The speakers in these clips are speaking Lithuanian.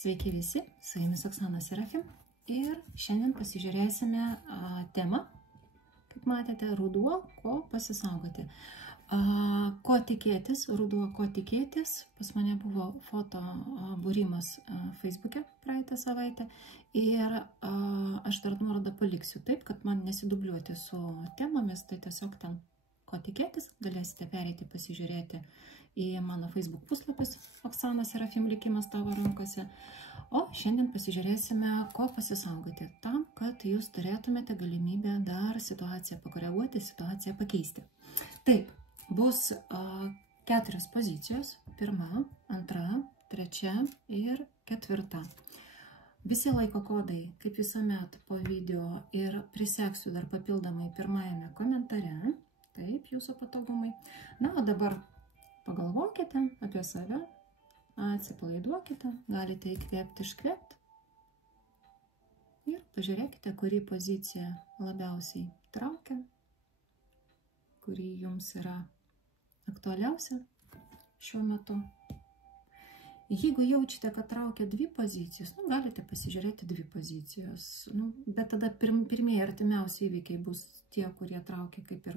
Sveiki visi, su jumis Oksana Serafim ir šiandien pasižiūrėsime temą, kaip matėte, ruduo, ko pasisaugoti. Ko tikėtis, ruduo, ko tikėtis, pas mane buvo foto būrimas Facebook'e praeitą savaitę ir aš dar nuorodą paliksiu taip, kad man nesidubliuoti su temomis, tai tiesiog ten ko tikėtis, galėsite pereiti pasižiūrėti į mano Facebook puslapis Oksana Serafim likimas tavo rankose. O šiandien pasižiūrėsime, ko pasisaugoti tam, kad jūs turėtumėte galimybę dar situaciją pakoreguoti, situaciją pakeisti. Taip, bus 4 pozicijos, 1, 2, 3 ir 4. Visi laiko kodai, kaip visuomet po video ir priseksiu dar papildomai pirmajame komentare. Taip, jūsų patogumai. Na, o dabar pagalvokite apie save, atsipalaiduokite, galite įkvėpti, iškvėpti ir pažiūrėkite, kuri pozicija labiausiai traukia, kuri jums yra aktualiausia šiuo metu. Jeigu jaučiate, kad traukia 2 pozicijos, galite pasižiūrėti 2 pozicijos, bet tada pirmieji artimiausi įvykiai bus tie, kurie traukia kaip ir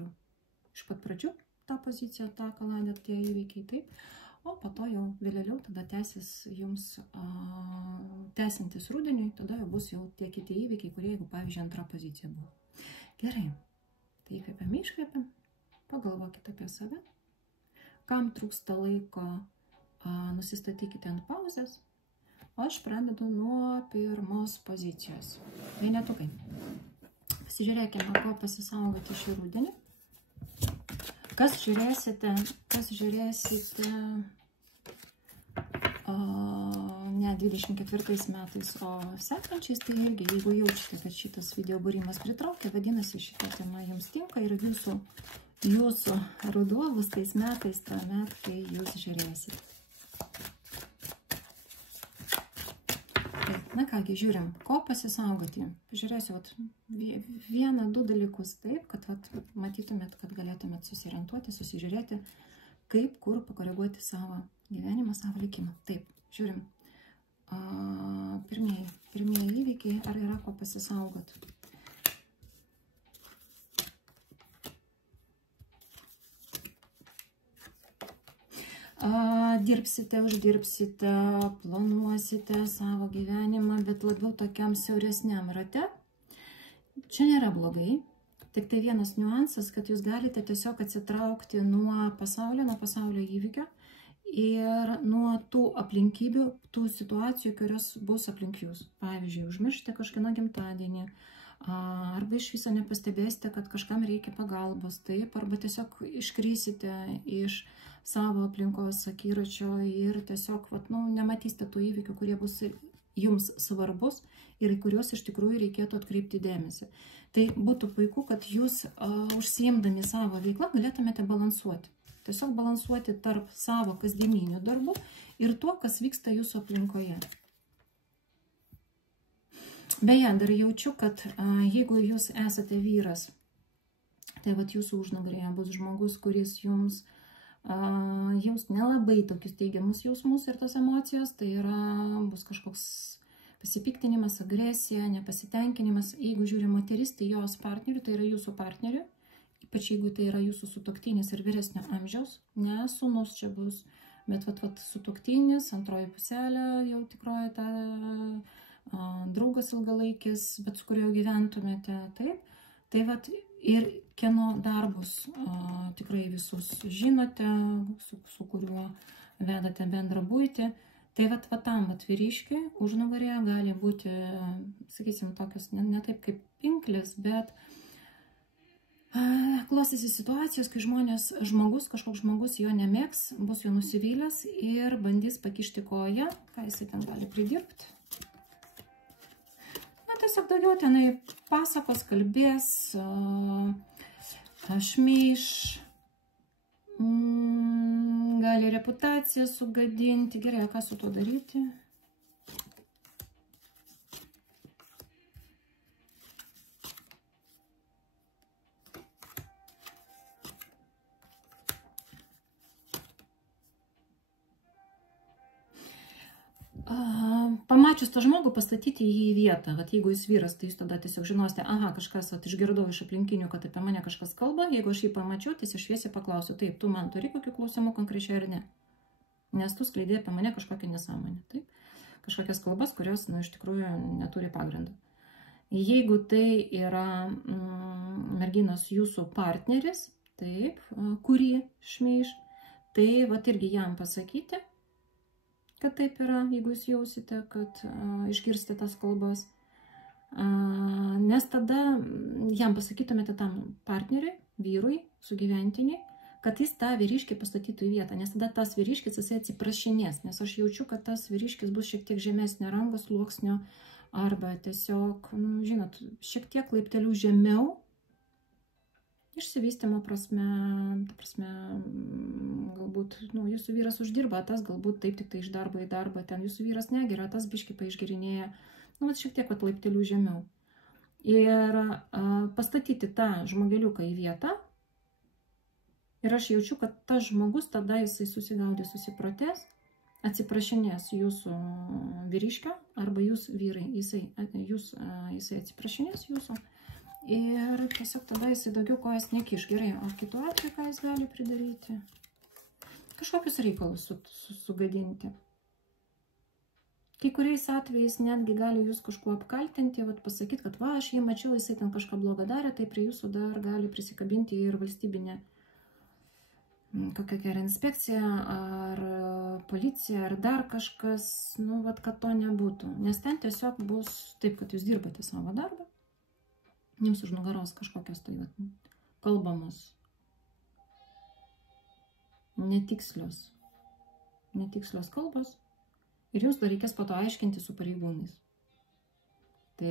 iš pat pradžių tą poziciją, tą kaladę, tie įvykiai taip, o po to jau vėliau tada tęsis jums, tęsiantis rudeniui, tada jau bus jau tie kiti įvykiai, kurie, jeigu, pavyzdžiui, 2 pozicija buvo. Gerai, tai įkvėpiam, iškvėpiam, pagalvokite apie save, kam trūksta laiko, nusistatykite ant pauzės, o aš pradedu nuo 1 pozicijos. Vienetukai. Pasižiūrėkime, ko pasisaugoti šį rudenį. Kas žiūrėsite ne 24 metais, o sekančiais, tai irgi, jeigu jaučiate, kad šitas video būrimas pritraukia, vadinasi, šita tema jums tinka ir jūsų ruduo bus tais metais, tuomet, kai jūs žiūrėsite. Taip, na kągi, žiūrim, ko pasisaugoti. Pažiūrėsiu 1-2 dalykus taip, kad matytumėt, kad galėtumėt susiorientuoti, susižiūrėti, kaip, kur pakoreguoti savo gyvenimą, savo likimą. Taip, žiūrim. Pirmieji įvykiai, ar yra ko pasisaugoti. Dirbsite, uždirbsite, planuosite savo gyvenimą, bet labiau tokiam siauresniam rate. Čia nėra blogai, tik tai vienas niuansas, kad jūs galite tiesiog atsitraukti nuo pasaulio įvykio ir nuo tų aplinkybių, tų situacijų, kurios bus aplink jūs. Pavyzdžiui, užmiršite kažkieno gimtadienį, arba iš viso nepastebėsite, kad kažkam reikia pagalbos, taip, arba tiesiog iškrysite iš savo aplinkos akiračio ir tiesiog nematysite tų įvykių, kurie bus jums svarbus ir į kuriuos iš tikrųjų reikėtų atkreipti dėmesį. Tai būtų puiku, kad jūs užsiimdami savo veiklą galėtumėte balansuoti. Tiesiog balansuoti tarp savo kasdieninių darbų ir tuo, kas vyksta jūsų aplinkoje. Beje, dar jaučiu, kad jeigu jūs esate vyras, tai jūsų užnugarėje bus žmogus, kuris jums nelabai tokius teigiamus jausmus ir tos emocijos, tai bus kažkoks pasipiktinimas, agresija, nepasitenkinimas. Jeigu žiūri moteris, tai jos partnerių, tai yra jūsų partnerių, ypač jeigu tai yra jūsų sutuoktinis ir vyresnio amžiaus, ne sūnus čia bus, bet sutuoktinis, antroji puselė, jau tikroji ta draugas ilgalaikis, bet su kuriuo gyventumėte, taip. Tai ir kieno darbus tikrai visus žinote, su kuriuo vedate bendrą buitį. Tai tam vyriškiui užnugarėje gali būti, sakysim, tokios ne taip kaip pinklis, bet klostysi situacijos, kai kažkoks žmogus jo nemėgs, bus jo nusivylęs ir bandys pakišti koją, ką jisai ten gali pridirbti. Tiesiog daugiau tenai pasakos, kalbės, šmeiš, gali reputaciją sugadinti. Gerai, ką su tuo daryti? pamačius tą žmogų, pastatyti jį į vietą. Vat jeigu jis vyras, tai jūs tada tiesiog žinosite, aha, kažkas, vat, išgirdau iš aplinkinių, kad apie mane kažkas kalba, jeigu aš jį pamačiau, tai šviesiai paklausiu, taip, tu man turi kokių klausimų konkrečiai ar ne? Nes tu skleidai apie mane kažkokią nesąmonę, taip? Kažkokias kalbas, kurios, iš tikrųjų neturi pagrindo. Jeigu tai yra merginos jūsų partneris, taip, kurį šmeiž, tai vat irgi jam pasakyti, kad taip yra, jeigu jūs jausite, kad išgirsite tas kalbas. Nes tada jam pasakytumėte tam partneriui, vyrui, sugyventiniui, kad jis tą vyriškį pastatytų į vietą, nes tada tas vyriškis jisai atsiprašinės, nes aš jaučiu, kad tas vyriškis bus šiek tiek žemesnio rango sluoksnio, arba tiesiog, žinot, šiek tiek laiptelių žemiau, išsivystymo prasme, ta prasme, galbūt, jūsų vyras uždirba, tas galbūt taip tik tai iš darbo į darbą, ten jūsų vyras negeria, tas biškį paišgerinėja, šiek tiek laiptelių žemiau. Ir pastatyti tą žmogeliuką į vietą, ir aš jaučiu, kad tas žmogus tada jisai susigaudė, susiprotės, atsiprašinės jūsų vyriškio, arba jūs vyrai, jisai atsiprašinės jūsų. Ir tiesiog tada jisai daugiau kojas nekiš. Gerai, o kitu atveju ką jis gali pridaryti? Kažkokius reikalus sugadinti. Kai kuriais atvejais netgi gali jūs kažkuo apkaltinti, pasakyti, kad va, aš jį mačiau, jisai ten kažką blogą darė, tai prie jūsų dar gali prisikabinti ir valstybinė kokia gera inspekcija, ar policija, ar dar kažkas, kad to nebūtų. Nes ten tiesiog bus taip, kad jūs dirbate savo darbą, jums už nugaros kažkokios tai kalbamos, netikslios kalbos, ir jums dar reikės po to aiškinti su pareigūnais. Tai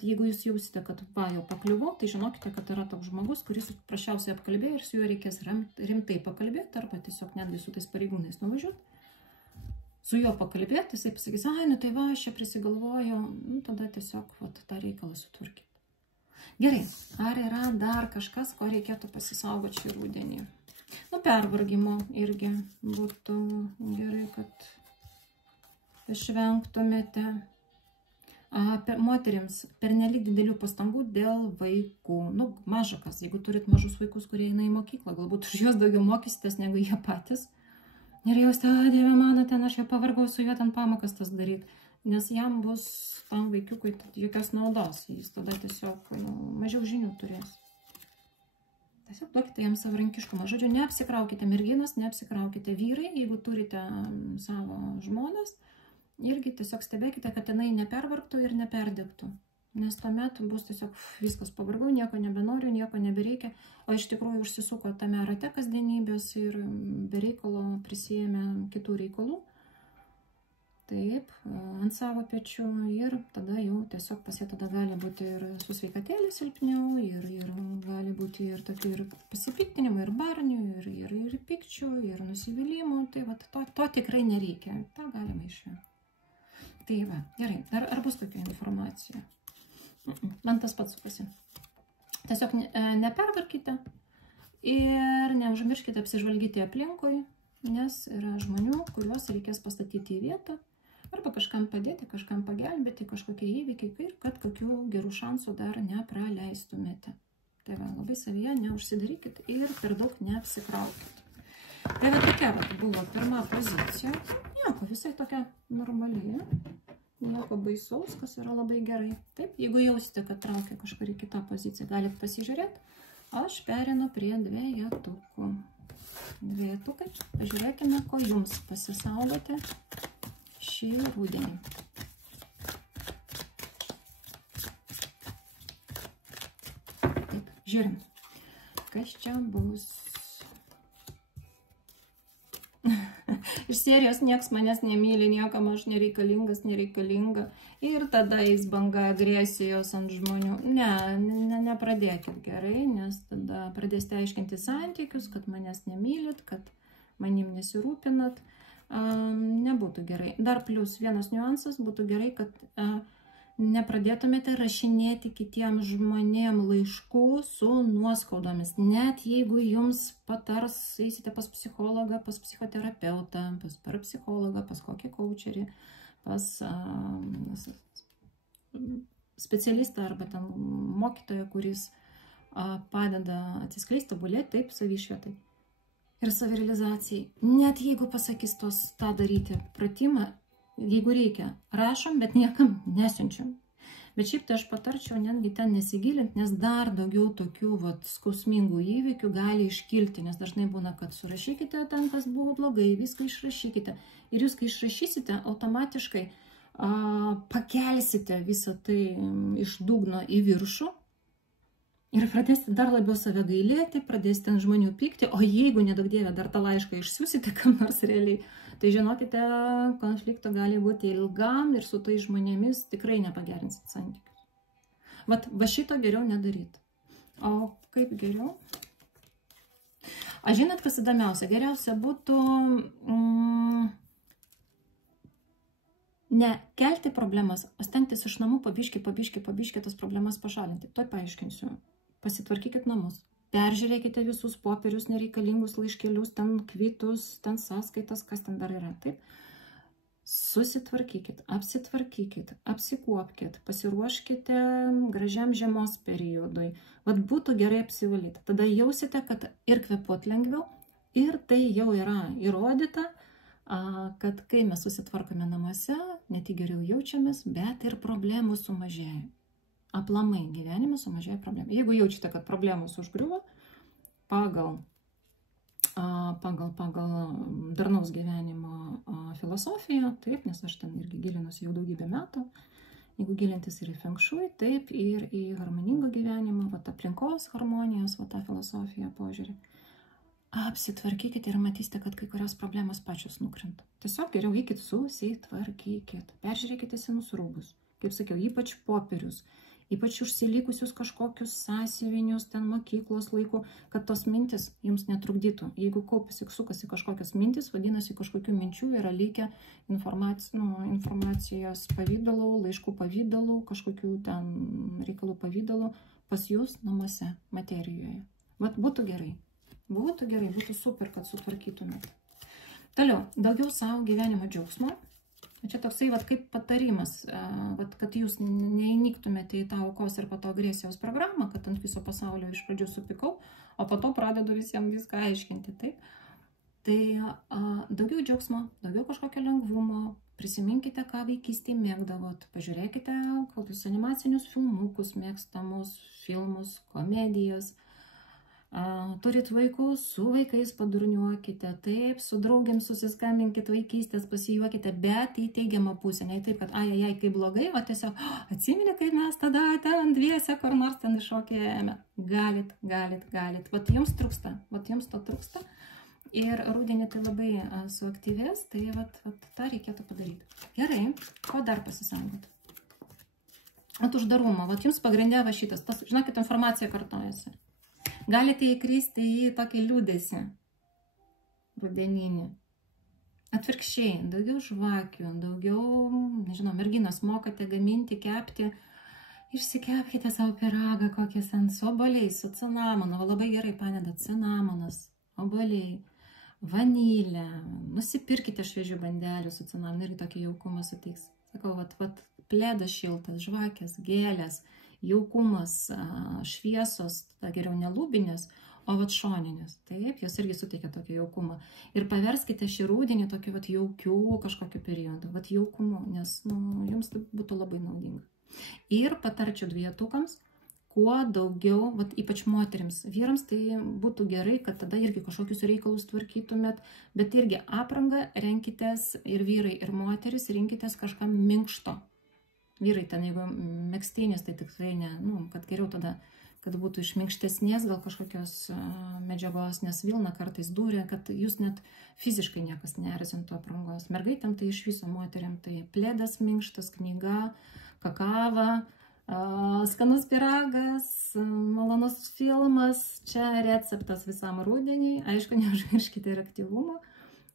jeigu jūs jausite, kad jau pakliuvau, tai žinokite, kad yra toks žmogus, kuris prašiausiai apkalbėjo ir su juo reikės rimtai pakalbėti, arba tiesiog netgi su tais pareigūnais nuvažiuoti. Su juo pakalbėti, jisai pasakys, tai va, aš čia prisigalvojau, tada tiesiog tą reikalą sutvarkyti. Gerai, ar yra dar kažkas, ko reikėtų pasisaugoti šį rudenį? Pervargimo irgi būtų gerai, kad išvengtumėte. Moterims pernelyg didelių pastangų dėl vaikų. Mažakas, jeigu turit mažus vaikus, kurie eina į mokyklą, galbūt už juos daugiau mokysitės negu jie patys. Ir jausite, Dieve mano, ten aš jau pavargau su juo ten pamokas tas daryti. Nes jam bus tam vaikiukui jokios naudos. Jis tada tiesiog mažiau žinių turės. Tiesiog duokite jam savarankiškumą. Žodžiu, neapsikraukite merginas, neapsikraukite vyrai, jeigu turite savo žmonas. Irgi tiesiog stebėkite, kad jinai nepervargtų ir neperdegtų. Nes tuomet bus tiesiog viskas pavargau, nieko nebenoriu, nieko nebereikia. O iš tikrųjų užsisuko tame rate kasdienybės ir be reikalo prisijėmė kitų reikalų. Taip, ant savo pečių. Ir tada jau tiesiog tada gali būti ir su sveikatėlė silpniau, ir gali būti ir tokių ir pasipiktinimų, ir barnių, ir pykčių, ir nusivylimų. Tai to tikrai nereikia. tą galima išvengti. Tai va, gerai, ar bus tokia informacija? Man tas pats sukasi. Tiesiog nepervarkite ir neužmirškite apsižvalgyti aplinkui, nes yra žmonių, kuriuos reikės pastatyti į vietą, arba kažkam padėti, kažkam pagelbėti, kažkokie įvykiai, ir kad kokių gerų šansų dar nepraleistumėte. Tai va, labai savyje neužsidarykit ir per daug neapsikraukit. Tai va, tokia buvo pirma pozicija. Nieko, visai tokia normali. Nieko baisaus, kas yra labai gerai. Taip, jeigu jausite, kad traukia kažkurį kitą poziciją, galite pasižiūrėti. Aš perinu prie dvejetukų. Dvejetukai. Pažiūrėkime, ko jums pasisaugoti šį rudenį. Taip, žiūrim. Kas čia bus? Iš serijos nieks manęs nemyli, niekam aš nereikalinga. Ir tada jis banga agresijos ant žmonių. Nepradėkit gerai, nes tada pradėsite aiškinti santykius, kad manęs nemylit, kad manim nesirūpinat. Nebūtų gerai. Dar plus vienas niuansas, būtų gerai, kad nepradėtumėte rašinėti kitiems žmonėm laiškų su nuoskaudomis. Net jeigu jums patars, eisite pas psichologą, pas psichoterapeutą, pas parapsichologą, pas kokį kaučerį, pas specialistą arba ten mokytoją, kuris padeda atsiskleisti, tobulėti, taip, savišvietai ir savirealizacijai. Net jeigu pasakys tą daryti pratimą, jeigu reikia, rašom, bet niekam nesiunčiam. Bet šiaip tai aš patarčiau netgi ten nesigilinti, nes dar daugiau tokių skausmingų įvykių gali iškilti, nes dažnai būna, kad surašykite ten, kas buvo blogai, viską išrašykite. Ir jūs, kai išrašysite, automatiškai pakelsite visą tai iš dugno į viršų ir pradėsite dar labiau save gailėti, pradėsite ant žmonių pykti, o jeigu nedaug dievė dar tą laišką išsiųsite kam nors realiai, tai žinokite, konflikto gali būti ilgam ir su tai žmonėmis tikrai nepagerinsit santykius. Va šito geriau nedaryti. O kaip geriau? Aš žinot, kas įdomiausia? Geriausia būtų ne kelti problemas, o stengtis iš namų pabiški tas problemas pašalinti. Tuoj paaiškinsiu. Pasitvarkykit namus. Peržiūrėkite visus popierius, nereikalingus laiškelius, ten kvitus, ten sąskaitas, kas ten dar yra. Taip? Susitvarkykit, apsitvarkykit, apsikuopkit, pasiruoškite gražiam žiemos periodui. Vat būtų gerai apsivalyti. Tada jausite, kad ir kvėpuot lengviau, ir tai jau yra įrodyta, kad kai mes susitvarkome namuose, ne tik geriau jaučiamės, bet ir problemų sumažėja. Aplamai gyvenime sumažėja problemų. Jeigu jaučiate, kad problemos užgriuvo pagal darnaus gyvenimo filosofiją, taip, nes aš ten irgi gilinusi jau daugybę metų, jeigu gilintis ir į feng shui, taip, ir į harmoningą gyvenimą, aplinkos harmonijos, tą filosofiją požiūrį, apsitvarkykite ir matysite, kad kai kurios problemos pačios nukrenta. Tiesiog geriau eikit susitvarkykit, peržiūrėkite senus rūbus, kaip sakiau, ypač popierius, ypač užsilikusius kažkokius sąsiuvinius ten mokyklos laikų, kad tos mintis jums netrukdytų. Jeigu kaupiasi, sukasi kažkokios mintis, vadinasi, kažkokių minčių yra likę informacijos pavydalų, laiškų pavydalų, kažkokių ten reikalų pavydalų pas jūs namuose, materijoje. Vat būtų gerai, būtų super, kad sutvarkytumėt. Toliau, daugiau savo gyvenimo džiaugsmo. Čia toksai kaip patarimas, kad jūs neįniktumėte į tą aukos ir po to agresijos programą, kad ant viso pasaulio iš pradžių supikau, o po to pradedu visiems viską aiškinti. Taip? Tai daugiau džiaugsmo, daugiau kažkokio lengvumo, prisiminkite, ką vaikystėje mėgdavot, pažiūrėkite kokius animacinius filmukus, mėgstamus filmus, komedijas. Turit vaikų, su vaikais padurniuokite, taip, su draugėm susiskambinkit vaikystės, pasijuokite, bet į teigiamą pusę, ne taip, kad ai, kaip blogai, o tiesiog atsimeni, kaip mes tada ten dviese, kur nors ten iššokėjame. Galit. Vat jums trūksta, jums to trūksta ir rudenį tai labai suaktyvės, tai vat tą reikėtų padaryti. Gerai, ko dar pasisangoti? Uždarumo, jums pagrindė va šitas, žinokit, informacija kartojasi. Galite įkristi į tokį liūdesį rudeninį. Atvirkščiai, daugiau žvakių, daugiau, nežinau, merginos mokate gaminti, kepti. Išsikepkite savo pyragą kokias su obuoliais, su cinamonu. Labai gerai padeda cinamonas, obuoliai, vanilė. Nusipirkite šviežių bandelių su cinamonu, irgi tokį jaukumą suteiks. Sakau, plėdas šiltas, žvakės, gėlės. Jaukumas, šviesos, geriau ne lūbinės, o šoninės. Taip, jos irgi suteikia tokį jaukumą. Ir paverskite šį rudenį tokį jaukių kažkokį periodą, jaukumu, nes jums tai būtų labai naudinga. Ir patarčiau dviejetukams, kuo daugiau, ypač moterims, vyrams tai būtų gerai, kad tada irgi kažkokius reikalus tvarkytumėt, bet irgi aprangą renkitės ir vyrai, ir moteris rinkitės kažką minkšto. Vyrai ten, jeigu megztinis, tai tikrai ne, kad geriau tada, kad būtų iš minkštesnės gal kažkokios medžiagos, nes vilna kartais dūrė, kad jūs net fiziškai niekas neerzintų aprangos. Mergaitėm tai iš viso moteriam, tai plėdas minkštas, knyga, kakava, skanus pyragas, malonus filmas, čia receptas visam rudeniui, aišku, neužmirškite ir aktyvumo,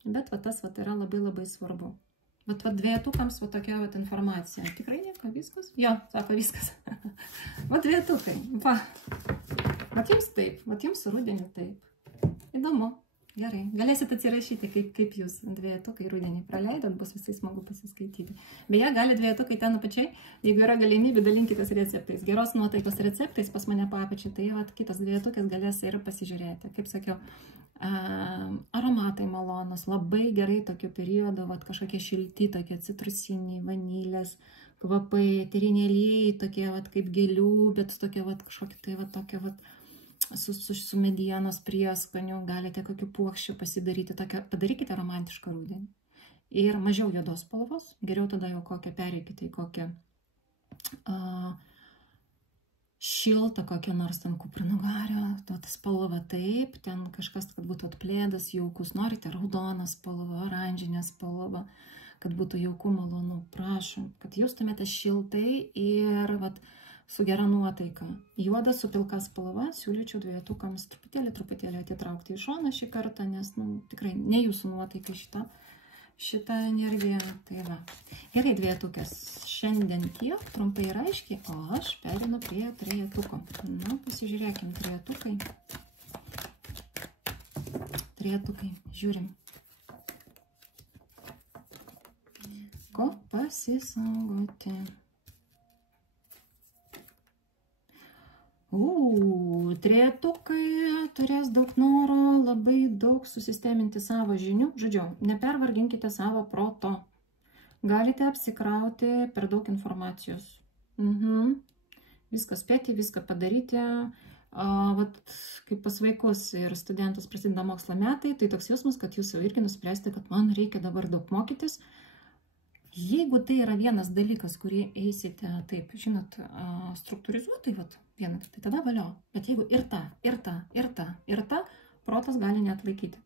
bet tas yra labai labai svarbu. Dviejetukams tokia informacija. Tikrai nieko, viskas? Jo, sako viskas. Dviejetukai. Jums taip, jums rudenį taip. Įdomu. Gerai. Galėsit atsirašyti, kaip jūs dvejetukai rudenį praleidot, bus visai smagu pasiskaityti. Beje, gali dvejetukai ten apačiai, jeigu yra galimybė, dalinkitės receptais. Geros nuotaikos receptais pas mane papačiai, tai vat, kitas dvejetukas galės ir pasižiūrėti. Kaip sakiau, aromatai malonus, labai gerai tokiu periodu, vat, kažkokie šilti, tokie citrusiniai, vanilės, kvapai, eteriniai aliejai, tokie vat, kaip gėlių, bet tokie vat, kažkokie tai vat, tokie vat, su medienos prieskoniu, galite kokių puokščių pasidaryti, padarykite romantišką rudenį. Ir mažiau juodos spalvos, geriau tada jau kokią pereikite į kokią šiltą, kokią nors ten kupranugario, spalva taip, ten kažkas, kad būtų atplėdas, jaukus, norite raudoną spalvą, oranžinę spalvą, kad būtų jauku, malonu, prašom, kad jaustumėte šiltai ir vat, su gera nuotaika. Juoda su pilka spalva, siūlyčiau dvejetukams truputėlį atitraukti į šoną šį kartą, nes tikrai ne jūsų nuotaika šitą energiją. Tai va. Gerai, dvejetukės. Šiandien tiek, trumpai ir aiškiai, o aš perinu prie trejetuko. Na, pasižiūrėkim, trejetukai. Trejetukai, žiūrim. Ko pasisaugoti? Trejetukai turės daug noro, labai daug susisteminti savo žinių. Žodžiu, nepervarginkite savo proto. Galite apsikrauti per daug informacijos. Viską spėti, viską padaryti. Vat, kaip pas vaikus ir studentas prasideda mokslo metai, tai toks jausmas, kad jūs jau irgi nuspręsite, kad man reikia dabar daug mokytis. Jeigu tai yra vienas dalykas, kurį eisite, taip, žinot, struktūrizuotai, vat, vieną, tai tada valio. Bet jeigu ir ta, protas gali neatlaikyti.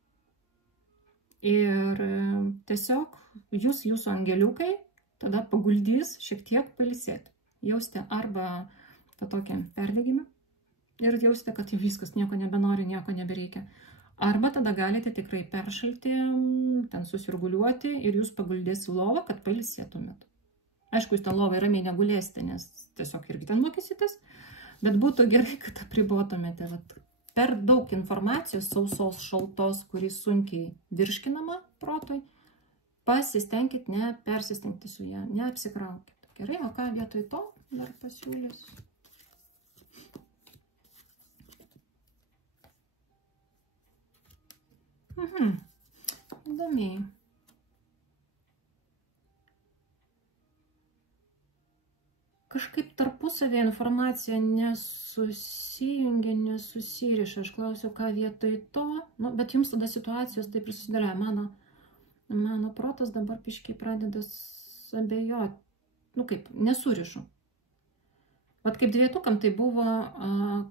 Ir tiesiog jūsų angeliukai tada paguldys šiek tiek pailsėti. Jausite arba tą tokią perdegimą ir jausite, kad jau viskas, nieko nebenori, nieko nebereikia. Arba tada galite tikrai peršalti, ten susirguliuoti ir jūs paguldės į lovą, kad pailsėtumėt. Aišku, jūs tą lovą ramiai negulėsite, nes tiesiog irgi ten mokysitės, bet būtų gerai, kad apribotumėte. Per daug informacijos, sausos, šaltos, kuris sunkiai virškinama protui, pasistengkit nepersistengti su ją, neapsikraukit. Gerai, o ką vietoj to dar pasiūlysiu? Įdomiai. Kažkaip tarpusavė informacija nesusijungia, nesusiriša. Aš klausiu, ką vietoj to, bet jums tada situacijos taip ir susidarė. Mano protas dabar piškiai pradeda abejoti. Kaip, nesurišu. Vat kaip dvejetukam tai buvo,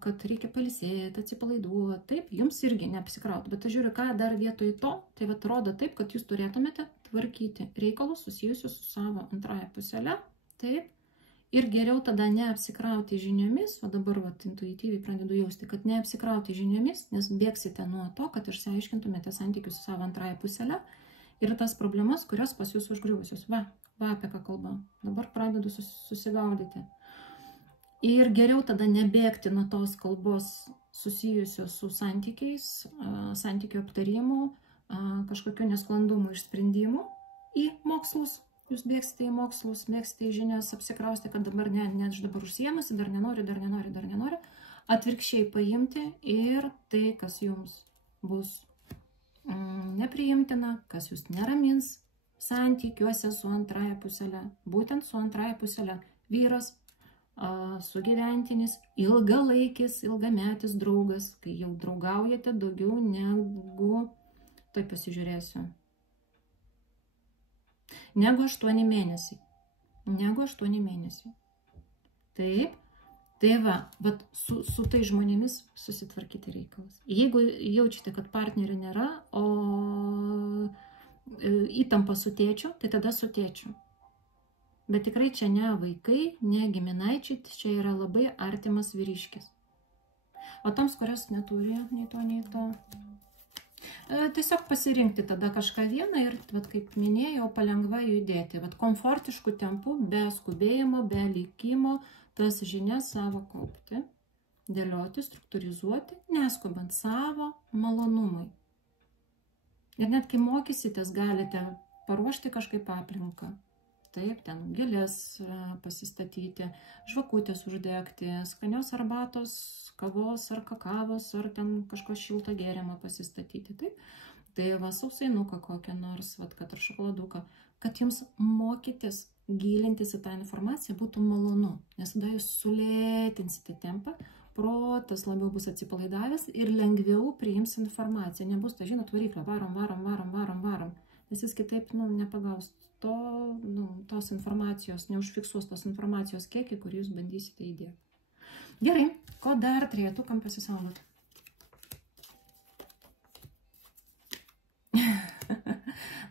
kad reikia pailsėti, atsipalaiduoti. Taip, jums irgi neapsikrauti. Bet aš žiūriu, ką dar vietoj to, tai vat rodo taip, kad jūs turėtumėte tvarkyti reikalus susijusius su savo antrąją pusėlę. Taip. Ir geriau tada neapsikrauti žiniomis, o dabar vat intuityviai pradedu jausti, kad neapsikrauti žiniomis, nes bėgsite nuo to, kad išsiaiškintumėte santykius su savo antrąją pusėlę ir tas problemas, kurios pas jūs užgriuvusios. Va, apie ką kalba. Dabar pradedu susigaudyti. Ir geriau tada nebėgti nuo tos kalbos susijusios su santykiais, santykių aptarimu, kažkokiu nesklandumu išsprendimu į mokslus. Jūs bėgsite į mokslus, bėgsite į žinias, apsikrausite, kad dabar aš dabar užsiėmusi, dar nenoriu. Atvirkščiai paimti ir tai, kas jums bus nepriimtina, kas jūs neramins santykiuose su antrąja pusėle. Būtent su antrąja pusėle. Vyras, sugyventinis, ilgalaikis, ilgametis draugas, kai jau draugaujate daugiau negu, tai pasižiūrėsiu, negu 8 mėnesiai. Taip, tai va, bet su tai žmonėmis susitvarkyti reikalas. Jeigu jaučiate, kad partnerio nėra, o įtampa su tėčiu, tai tada su tėčiu. Bet tikrai čia ne vaikai, ne giminaičiai, čia yra labai artimas vyriškis. O toms, kurios neturi nei to, tiesiog pasirinkti tada kažką vieną ir, kaip minėjau, palengva judėti. Komfortiškų tempų, be skubėjimo, be likimo, tas žinias savo kaupti, dėlioti, struktūrizuoti, neskubant savo malonumui. Ir net kai mokysitės, galite paruošti kažkaip aplinką. Taip, ten gėlės pasistatyti, žvakutės uždegti, skanios arbatos, kavos ar kakavos, ar ten kažko šilto gėrimą pasistatyti. Taip, tai va, sausainuką kokią nors, vat, kad ar šokoladuką, kad jums mokytis gilintis į tą informaciją būtų malonu, nes tada jūs sulėtinsite tempą, protas labiau bus atsipalaidavęs ir lengviau priims informaciją. Nebus to, žinot, variklio, varom, nes jis kitaip, nepagaus tos informacijos, neužfiksuos tos informacijos kiekį, kurį jūs bandysite įdėti. Gerai, ko dar trejetukam pasisaugoti?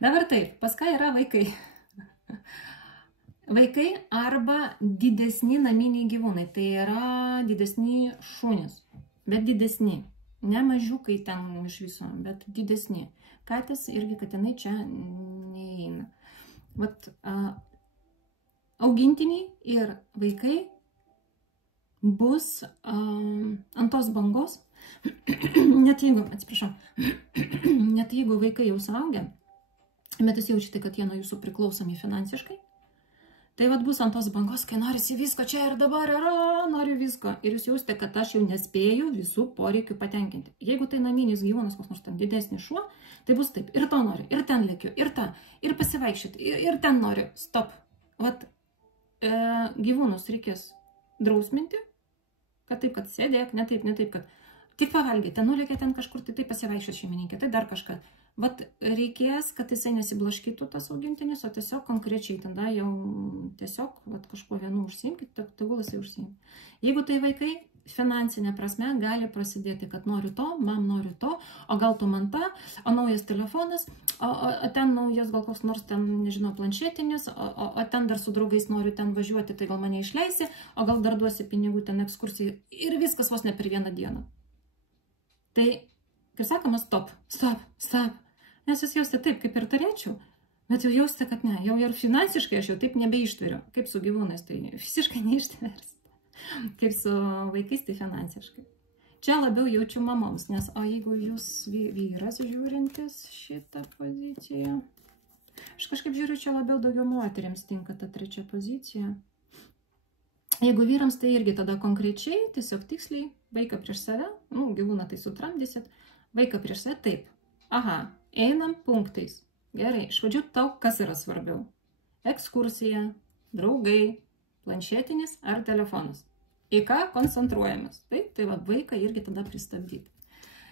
Dabar taip, pas ką yra vaikai? Vaikai arba didesni naminiai gyvūnai, tai yra didesni šunys, bet didesni. Ne mažiukai ten iš viso, bet didesni. Katės irgi katinai čia neįeina. Vat augintiniai ir vaikai bus ant tos bangos, net jeigu vaikai jau suaugę, bet jūs jaučiate, kad jie nuo jūsų priklausomi finansiškai, tai vat bus ant tos bangos, kai norisi visko čia ir dabar, noriu visko. Ir jūs jausite, kad aš jau nespėju visų poreikių patenkinti. Jeigu tai naminis gyvūnas, koks nors ten didesnis šuo, tai bus taip, ir to noriu, ir ten lėkiu, ir tą, ir pasivaikščioti, ir ten noriu. Stop. Vat gyvūnus reikės drausminti, kad taip, kad sėdėk, ne taip, kad tik pavalgyti, nulėkė ten kažkur, tai pasivaikščioti šeimininkė, tai dar kažką. Vat reikės, kad jisai nesiblaškytų tas augintinis, o tiesiog konkrečiai tada jau tiesiog kažkuo vienu užsiimkite, tegul jisai užsiimti. Jeigu tai vaikai, finansinė prasme gali prasidėti, kad noriu to, mam noriu to, o gal tu man tą, o naujas telefonas, o ten naujas gal koks nors ten, nežinau, planšetinis, o ten dar su draugais noriu ten važiuoti, tai gal mane išleisi, o gal dar duosi pinigų ten ekskursijai ir viskas vos ne per vieną dieną. Tai, kaip sakoma, stop. Nes jūs jausite taip, kaip ir turėčiau, bet jau jausite, kad ne, jau ir finansiškai aš jau taip nebeištveriu, kaip su gyvūnais, tai fiziškai neištversite, kaip su vaikais, tai finansiškai. Čia labiau jaučiu mamoms, nes o jeigu jūs vyras žiūrintis šitą poziciją, aš kažkaip žiūriu, čia labiau daugiau moterims tinka ta trečia pozicija. Jeigu vyrams, tai irgi tada konkrečiai, tiesiog tiksliai, vaiką prieš save, gyvūną tai sutramdysit, vaiką prieš save, taip. Aha, einam punktais. Gerai, iš pradžių tau kas yra svarbiau. Ekskursija, draugai, planšetinis ar telefonas. Į ką koncentruojamės. Taip, tai va, vaiką irgi tada pristabdyti.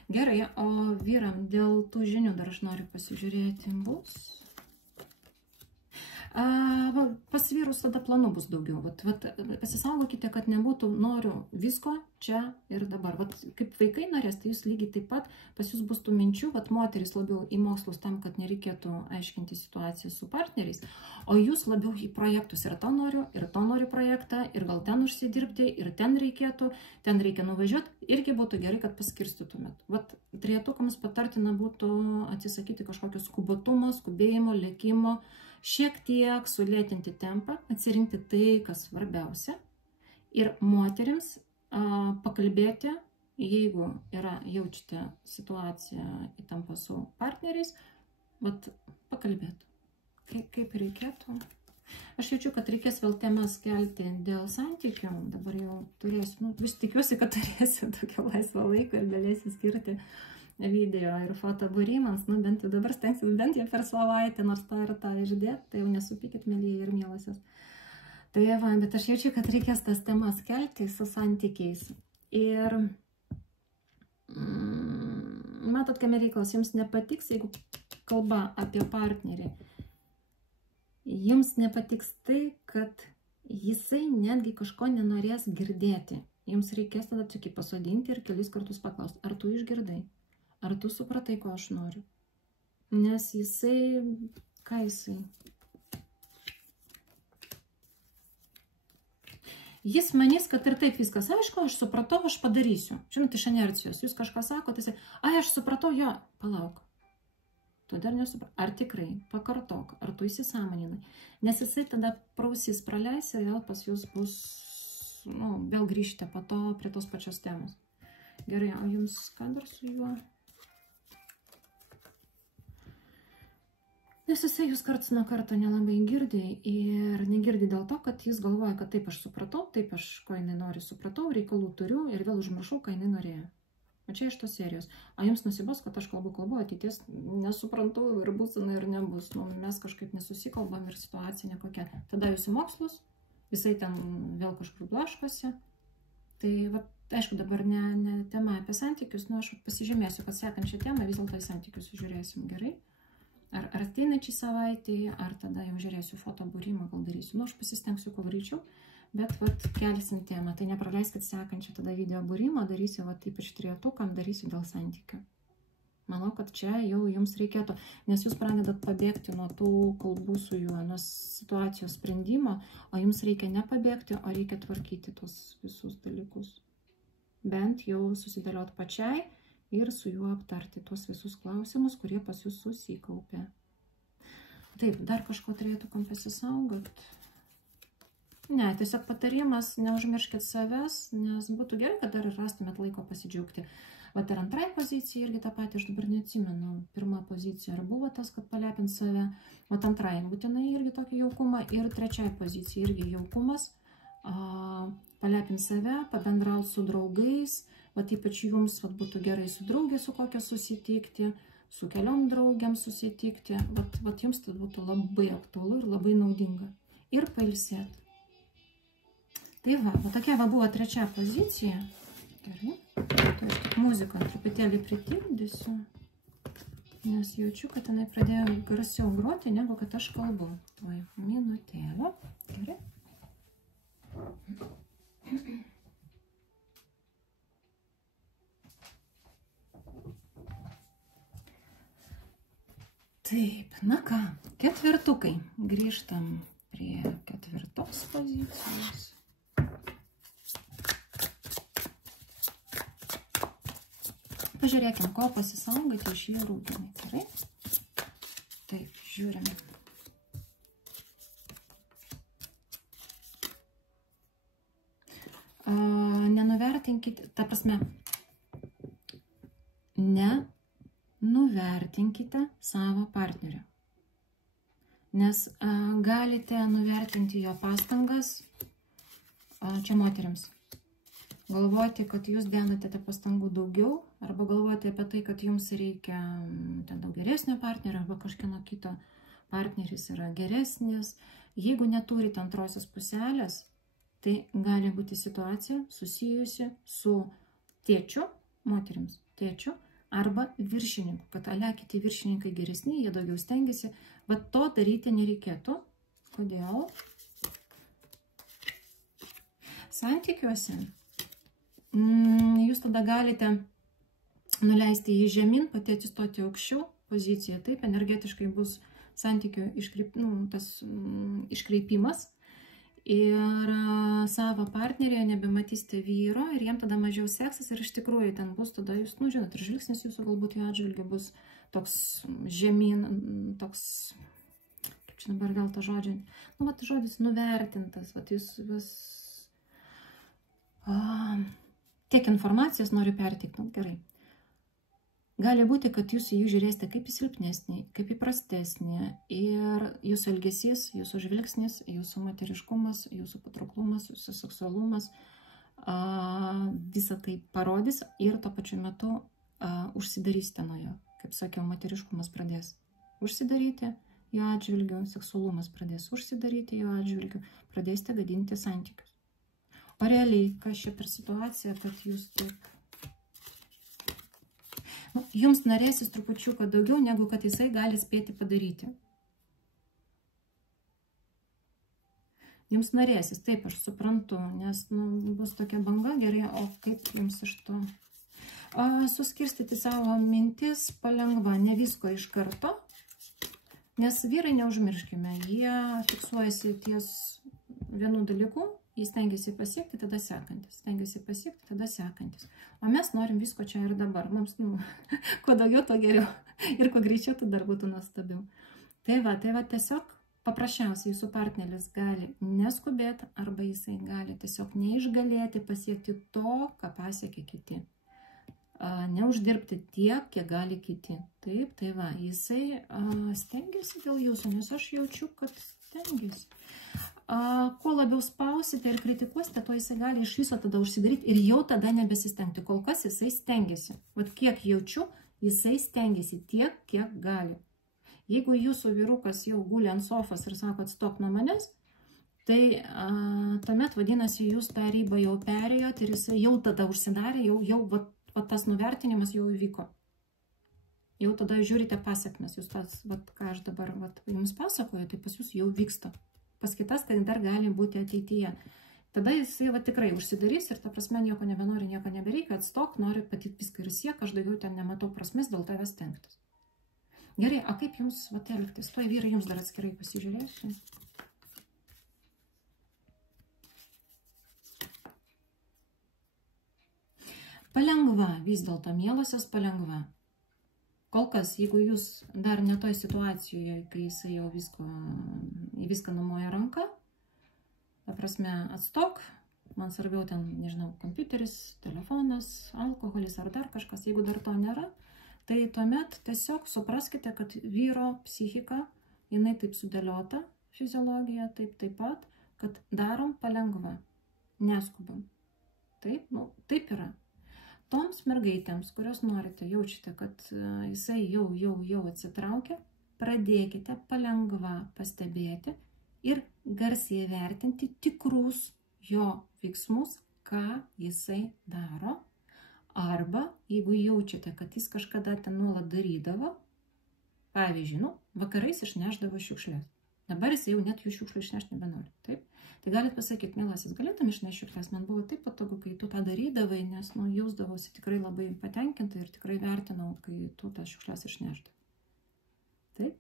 Gerai, o vyram dėl tų žinių dar aš noriu pasižiūrėti bus. Pas vyrus tada planų bus daugiau. Pasisaugokite, kad nebūtų noriu visko čia ir dabar. Kaip vaikai norės, tai jūs lygiai taip pat pas jūs bus tų minčių, moteris labiau į mokslus tam, kad nereikėtų aiškinti situaciją su partneriais, o jūs labiau į projektus ir to noriu projektą, ir gal ten užsidirbti, ir ten reikia nuvažiuoti, irgi būtų gerai, kad paskirstytumėt. Trejetukams patartina būtų atsisakyti kažkokio skubotumo, skubėjimo, lėkimo, šiek tiek sulėtinti tempą, atsirinkti tai, kas svarbiausia. Ir moterims pakalbėti, jeigu jaučiate situaciją įtampą su partneriais, pakalbėti, kaip reikėtų. Aš jaučiu, kad reikės vėl temas kelti dėl santykių. Dabar jau turėsiu, vis tikiuosi, kad turėsiu tokio laisvo laiko ir galėsiu skirti video ir foto būrimams, bent jau dabar stengsiu bent jau per savaitę, nors tą ir tą išdėti, tai jau nesupykit, mėlyje ir mielosios. Tai va, bet aš jaučiu, kad reikės tas temas kelti su santykiais. Ir matot, kame reikalas, jums nepatiks, jeigu kalba apie partnerį. Jums nepatiks tai, kad jisai netgi kažko nenorės girdėti. Jums reikės tada tik pasodinti ir kelis kartus paklausti, ar tu išgirdai? Ar tu supratai, ko aš noriu? Nes jisai, ką jisai? Jis manys, kad ir taip viskas aišku, aš supratau, aš padarysiu. Žinot, iš inercijos, jūs kažką sakote, jisai, aš supratau, jo, palauk. Tu dar nesupratau. Ar tikrai? Pakartok, ar tu įsisąmoninai? Nes jisai tada prausys praleis ir vėl pas jūs bus, vėl grįžti po to prie tos pačios temos. Gerai, o jums ką dar su juo? Nes jisai jūs karts nuo karto nelabai girdi ir negirdi dėl to, kad jis galvoja, kad taip aš supratau, taip aš ko jinai nori supratau, reikalų turiu ir vėl užmiršau, ką jinai norėjo. O čia iš tos serijos. A jums nusibos, kad aš kalbu, ateities nesuprantu ir bus ir nebus. Nu, mes kažkaip nesusikalbam ir situacija nekokia. Tada jūs į mokslus, jisai ten vėl kažkur blaškosi. Tai, va, aišku, dabar ne tema apie santykius, nu aš pasižymėsiu, kad sekančią temą vis dėlto į santykius žiūrėsim gerai. Ar ateinačiai savaitėj, ar tada jau žiūrėsiu fotobūrimą, gal darysiu. Nu, aš pasistengsiu kuo greičiau. Bet vat, kelsim temą, tai nepraleiskit sekančią tada video būrimą, darysiu vat, ypač trejetukam, darysiu dėl santykių. Manau, kad čia jau jums reikėtų, nes jūs pradedat pabėgti nuo tų kalbų su juo, nuo situacijos sprendimo, o jums reikia nepabėgti, o reikia tvarkyti tos visus dalykus. Bent jau susidėliot pačiai ir su juo aptarti tuos visus klausimus, kurie pas jūs susikaupė. Taip, dar kažko turėtų pasisaugot. Ne, tiesiog patarimas, neužmirškit savęs, nes būtų gerai, kad dar rastumėt laiko pasidžiaugti. Vat ir antrai pozicija irgi tą patį, aš dabar neatsimenu, pirma pozicija, ar buvo tas, kad palepint save, vat antrai būtinai irgi tokį jaukumą, ir trečiai pozicija irgi jaukumas, palepint save, pabendrauti su draugais, vat ypač jums vat, būtų gerai su draugė su kokia susitikti, su keliom draugiam susitikti, vat jums tai būtų labai aktualu ir labai naudinga. Ir pailsėti. Tai va, tokia va buvo trečia pozicija. Gerai. Tai aš tik muziką truputėlį pritildysiu, nes jaučiu, kad jinai pradėjo garsiau groti, negu kad aš kalbu. Tuoj, minutėlę. Gerai. Taip, na ką, ketvirtukai. Grįžtam prie ketvirtos pozicijos. Pažiūrėkim, ko pasisaugoti iš jų rūginai. Gerai? Taip, žiūrime. Nenuvertinkite, ta prasme, nenuvertinkite savo partnerio. Nes galite nuvertinti jo pastangas, čia moteriams. Galvoti, kad jūs dedate pastangų daugiau, arba galvoti apie tai, kad jums reikia daug geresnio partnerio, arba kažkieno kito partneris yra geresnis. Jeigu neturite antrosios puselės, tai gali būti situacija susijusi su tėčiu, moterims tėčiu, arba viršininku, kad kiti viršininkai geresni, jie daugiau stengiasi, bet to daryti nereikėtų. Kodėl? Santykiuose jūs tada galite nuleisti jį žemyn, pati atsistoti aukščiau poziciją, taip energetiškai bus santykių iškreipimas ir savo partnerėje nebematysite vyro ir jiem tada mažiau seksis ir iš tikrųjų ten bus tada jūs, žinot, ir žvilgsnis jūsų galbūt jo atžvilgiu bus toks žemyn, toks, kaip čia dabar gal to žodžio, vat žodis nuvertintas, vat jūs vis tiek informacijos noriu perteikti, gerai. Gali būti, kad jūs į jų žiūrėsite kaip į silpnesnį, kaip į prastesnį ir jūsų elgesys, jūsų žvilgsnis, jūsų moteriškumas, jūsų patrauklumas, jūsų seksualumas visą tai parodys ir tuo pačiu metu užsidarysite nuo jo. Kaip sakiau, moteriškumas pradės užsidaryti jo atžvilgiu, seksualumas pradės užsidaryti jo atžvilgiu, pradėsite gadinti santykius. O realiai, kas čia per situacija, kad jūs taip... Jums norėsis trupučiuką daugiau, negu kad jisai gali spėti padaryti. Jums norėsis, taip aš suprantu, nes bus tokia banga, gerai, o kaip jums iš to? Suskirstyti savo mintis palengva, ne visko iš karto, nes vyrai neužmirškime, jie fiksuojasi ties vienu dalyku, jis stengiasi pasiekti, tada sekantis. Stengiasi pasiekti, tada sekantis. O mes norim visko čia ir dabar. Mums, kuo daugiau, to geriau. Ir kuo greičiau, tai dar būtų nuostabiau. Tai va, tiesiog paprasčiausiai jūsų partneris gali neskubėti, arba jisai gali tiesiog neišgalėti pasiekti to, ką pasiekė kiti. neuždirbti tiek, kiek gali kiti. Taip, tai va, jisai stengiasi dėl jūsų, nes aš jaučiu, kad stengiasi. Kuo labiau spausite ir kritikuosite, to jisai gali iš viso tada užsidaryti ir jau tada nebesistengti. Kol kas jisai stengiasi. Vat kiek jaučiu, jisai stengiasi tiek, kiek gali. Jeigu jūsų vyrukas jau guli ant sofos ir sako, atstok nuo manęs, tai tuomet vadinasi, jūs tą ribą jau perėjot ir jisai jau tada užsidarė, jau tas nuvertinimas jau įvyko. Jau tada žiūrite pasiekmes. Jūs tas, ką aš dabar jums pasakoju, tai pas jūs jau vyksta. Pas kitas tai dar gali būti ateityje. Tada jisai tikrai užsidarys ir ta prasme nieko nebenori, nieko nebereikia, atstok, nori patyti viską ir siek, aš daugiau ten nematau prasmės dėl tavęs stengtis. Gerai, kaip jums elgtis? Tuoj vyrai jums dar atskirai pasižiūrėsiu. Palengva, vis dėlto, mielosios, palengva. Kol kas, jeigu jūs dar ne toj situacijoje, kai jisai jau viską numoja ranką, ta prasme, atstok, man svarbiau ten, nežinau, kompiuteris, telefonas, alkoholis ar dar kažkas, jeigu dar to nėra, tai tuomet tiesiog supraskite, kad vyro psichika, jinai taip sudėliota, fiziologija taip pat, kad darom palengva, neskubam. Taip, taip yra. Toms mergaitėms, kurios norite, jaučiate, kad jisai jau atsitraukia, pradėkite palengva pastebėti ir garsiai vertinti tikrus jo veiksmus, ką jisai daro. Arba, jeigu jaučiate, kad jis kažkada ten nuolat darydavo, pavyzdžiui, vakarais išneždavo šiukšlės. Dabar jis jau net jų šiukšlių išnešti nebenori. Taip? Tai galit pasakyti, mielasis, galėtum išnešti šiukšlės, man buvo taip patogu, kai tu tą darydavai, nes jausdavosi tikrai labai patenkinta ir tikrai vertinau, kai tu tą šiukšlės išnešti. Taip?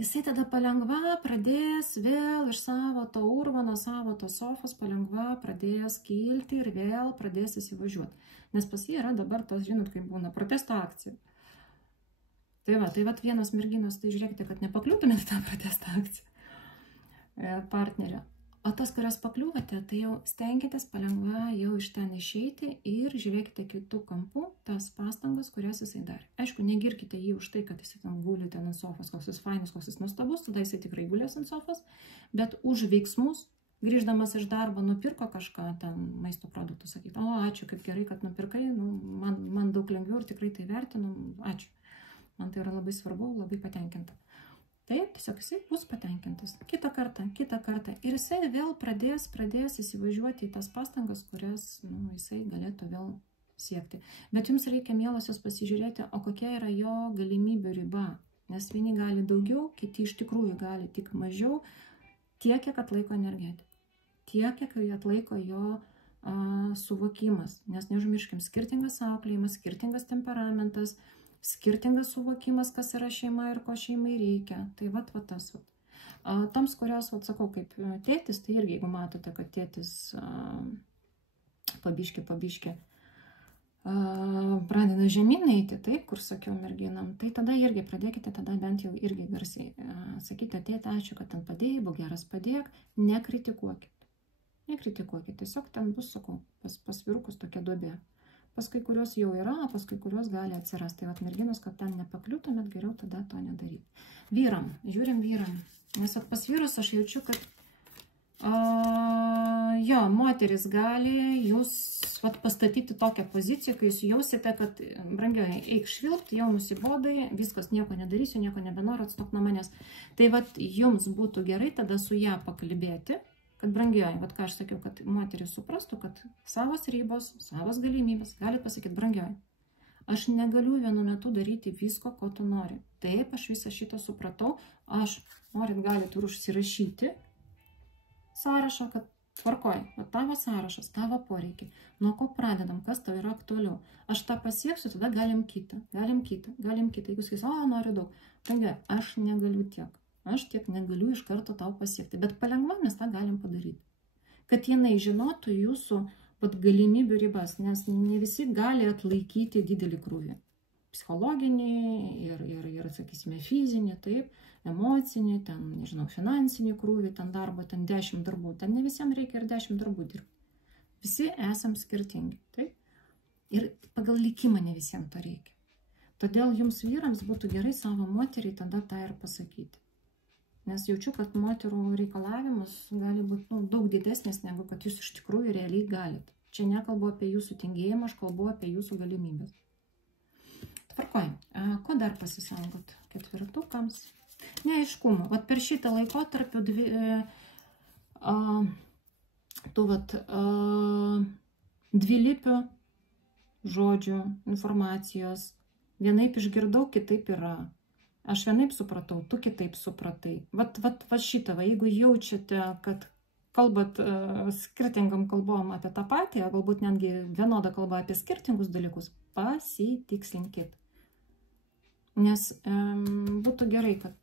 Jisai tada palengva pradės vėl iš savo to urvo, nuo savo to sofos palengva pradės kilti ir vėl pradės įsivažiuoti. Nes pas jį yra dabar tas, žinot, kaip būna, protesto akcija. Tai vienas merginos, tai žiūrėkite, kad nepakliūtumėte tą protesto akciją partnerio. O tos, kurios pakliūvate, tai jau stenkitės palengva jau iš ten išeiti ir žiūrėkite kitų kampų tas pastangas, kurias jisai darė. Aišku, negirkite jį už tai, kad jisai ten guli ten ant sofos, koks jis fainas, koks jis nuostabus, tada jisai tikrai gulės ant sofos, bet už veiksmus, grįždamas iš darbo, nupirko kažką, ten maisto produktų, sakyti, ačiū, kaip gerai, kad nupirkai, man daug lengviau ir tikrai tai vertinu, ačiū. Man tai yra labai svarbu, labai patenkinta. Taip, tiesiog jisai bus patenkintas. Kitą kartą. Ir jisai vėl pradės įsivažiuoti į tas pastangas, kurias jisai galėtų vėl siekti. Bet jums reikia, mielosios, pasižiūrėti, o kokia yra jo galimybių riba. Nes vieni gali daugiau, kiti iš tikrųjų gali tik mažiau, tiek, kiek atlaiko energetika. Tiek, kiek atlaiko jo suvokimas. Nes neužmirškim, skirtingas auklėjimas, skirtingas temperamentas, skirtingas suvokimas, kas yra šeima ir ko šeimai reikia. Tai tas. Toms, kurios, sakau, kaip tėtis, tai irgi, jeigu matote, kad tėtis pabiški pradeda žemyn eiti, taip, kur sakiau merginam, tai tada irgi pradėkite, tada bent jau irgi garsiai sakyti, tėti, ačiū, kad ten padėjai, buvo geras padėk, nekritikuokit. Tiesiog ten bus, sakau, pas vyrukus tokia duobė. Pas kai kurios jau yra, o pas kai kurios gali atsirasti. Tai merginos, kad ten nepakliūtumėt, geriau tada to nedaryti. Žiūrim vyram. Nes pas vyrus aš jaučiu, kad moteris gali jūs pastatyti tokią poziciją, kai jūs jausite, kad, brangioji, eik švilpti, jau nusibodai, viskas, nieko nedarysiu, nieko nebenoriu, atstok nuo manęs. Tai jums būtų gerai tada su ją pakalbėti, kad, brangioji, ką aš sakiau, kad moteris suprastų, kad savos ribos, savos galimybės, gali pasakyti, brangioji, aš negaliu vienu metu daryti visko, ko tu nori. Taip, aš visą šitą supratau, norit galit ir užsirašyti sąrašą, kad tvarkoj, tavo sąrašas, tavo poreikiai, nuo ko pradedam, kas tau yra aktualiau. Aš tą pasieksiu, tada galim kitą. Jeigu sakys, noriu daug, brangioji, aš negaliu tiek. Aš tiek negaliu iš karto tau pasiekti, bet palengva mes tą galim padaryti. Kad jinai žinotų jūsų galimybių ribas, nes ne visi gali atlaikyti didelį krūvį. Psichologinį ir, sakysime, fizinį, taip, emocinį, ten, nežinau, finansinį krūvį, ten darbo, ten 10 darbų. Ten ne visiems reikia ir 10 darbų dirbti. Visi esam skirtingi, taip. Ir pagal likimą ne visiems to reikia. Todėl jums vyrams būtų gerai savo moteriai tada tą ir pasakyti. Nes jaučiu, kad moterų reikalavimus gali būti daug didesnis, negu kad jūs iš tikrųjų realiai galite. Čia nekalbu apie jūsų tingėjimą, aš kalbu apie jūsų galimybės. Tvarkoj. Ko dar pasisaugot? Ketvirtukams. Neaiškumo. Vat per šitą laikotarpį dvilypių žodžių, informacijos. Vienaip išgirdau, kitaip yra. Aš vienaip supratau, tu kitaip supratai. Vat šitą, jeigu jaučiate, kad kalbat skirtingam kalbom apie tą patį, galbūt netgi vienodą kalbą apie skirtingus dalykus, pasitikslinkit. Nes būtų gerai, kad